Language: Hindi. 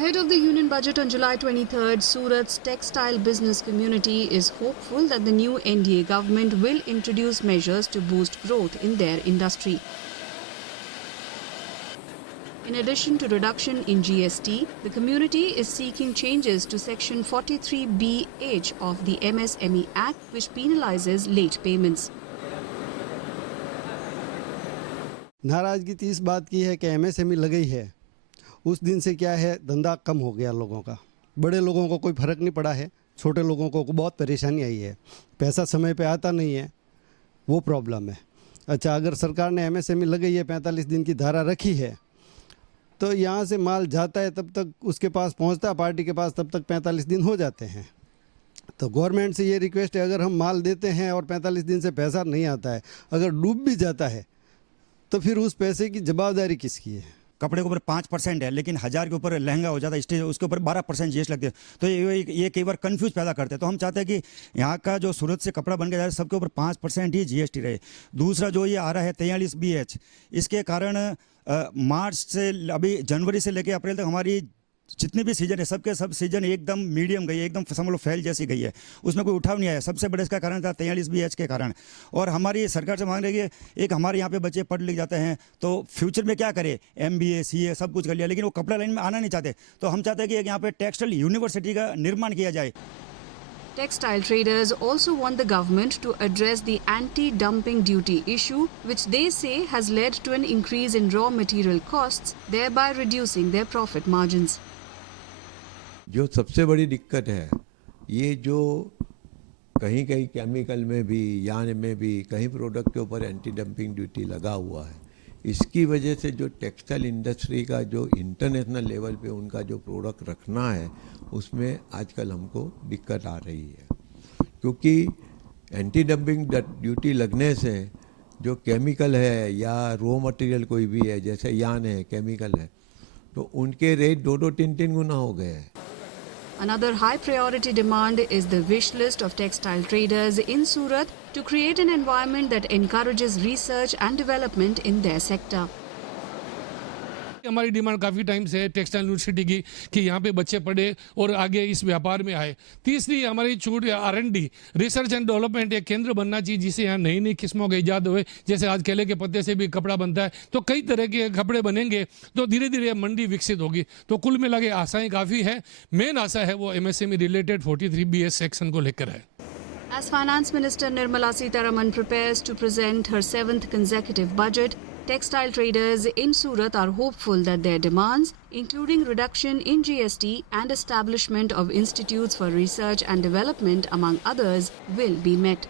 Ahead of the union budget on July 23rd, Surat's textile business community is hopeful that the new NDA government will introduce measures to boost growth in their industry. In addition to reduction in GST, the community is seeking changes to Section 43BH of the MSME Act, which penalizes late payments. नाराजगी तो इस बात की है कि MSME लगी है, उस दिन से क्या है धंधा कम हो गया लोगों का। बड़े लोगों को कोई फ़र्क नहीं पड़ा है, छोटे लोगों को बहुत परेशानी आई है, पैसा समय पे आता नहीं है, वो प्रॉब्लम है। अच्छा, अगर सरकार ने MSME लगाई है, 45 दिन की धारा रखी है, तो यहाँ से माल जाता है तब तक उसके पास पहुँचता है पार्टी के पास, तब तक 45 दिन हो जाते हैं। तो गवर्नमेंट से ये रिक्वेस्ट है, अगर हम माल देते हैं और 45 दिन से पैसा नहीं आता है, अगर डूब भी जाता है तो फिर उस पैसे की जवाबदारी किसकी है? कपड़े के ऊपर 5% है, लेकिन 1000 के ऊपर लहंगा हो जाता है स्टेज, उसके ऊपर 12% जीएसटी लगते हैं। तो ये कई बार कंफ्यूज पैदा करते हैं। तो हम चाहते हैं कि यहाँ का जो सूरत से कपड़ा बन के जाए, सबके ऊपर 5% ही जीएसटी रहे। दूसरा जो ये आ रहा है 43BH, इसके कारण मार्च से अभी जनवरी से लेकर अप्रैल तक हमारी जितने भी सीजन है, सबके सब सीजन एकदम मीडियम गई है, एकदम समझ लो फैल जैसी गई है, उसमें कोई उठाव नहीं आया। सबसे बड़ा इसका कारण था 43BH के कारण। और हमारी सरकार से मांग रही है, एक हमारे यहाँ पे बच्चे पढ़ लिख जाते हैं तो फ्यूचर में क्या करे, MBA CA सब कुछ कर लिया, लेकिन वो कपड़ा लाइन में आना नहीं चाहते। तो हम चाहते हैं कि एक यहाँ पे टेक्सटाइल यूनिवर्सिटी का निर्माण किया जाए। Textile traders also want the government to address the anti-dumping duty issue, which they say has led to an increase in raw material costs, thereby reducing their profit margins. जो सबसे बड़ी दिक्कत है, ये जो कहीं कहीं केमिकल में भी, यान में भी, कहीं प्रोडक्ट के ऊपर एंटी डंपिंग ड्यूटी लगा हुआ है, इसकी वजह से जो टेक्सटाइल इंडस्ट्री का जो इंटरनेशनल लेवल पे उनका जो प्रोडक्ट रखना है, उसमें आजकल हमको दिक्कत आ रही है। क्योंकि एंटी डंपिंग ड्यूटी लगने से जो केमिकल है या रॉ मटेरियल कोई भी है, जैसे यान है, केमिकल है, तो उनके रेट 2-3 गुना हो गए हैं। Another high priority demand is the wish list of textile traders in Surat to create an environment that encourages research and development in their sector. हमारी डिमांड काफ़ी टाइम से है टेक्सटाइल यूनिवर्सिटी की कि यहाँ पे बच्चे पढ़े और आगे इस व्यापार में आए। तीसरी हमारी छूट R&D रिसर्च एंड डेवलपमेंट एक केंद्र बनना चाहिए, जिससे यहाँ नई नई किस्मों के ईजाद हुए। जैसे आज केले के पत्ते से भी कपड़ा बनता है, तो कई तरह के कपड़े बनेंगे, तो धीरे धीरे मंडी विकसित होगी। तो कुल मिला के आशाएँ काफ़ी है। मेन आशा है वो MSME रिलेटेड 43BH सेक्शन को लेकर है। As Finance Minister Nirmala Sitharaman prepares to present her 7th consecutive budget, textile traders in Surat are hopeful that their demands, including reduction in GST and establishment of institutes for research and development among others, will be met.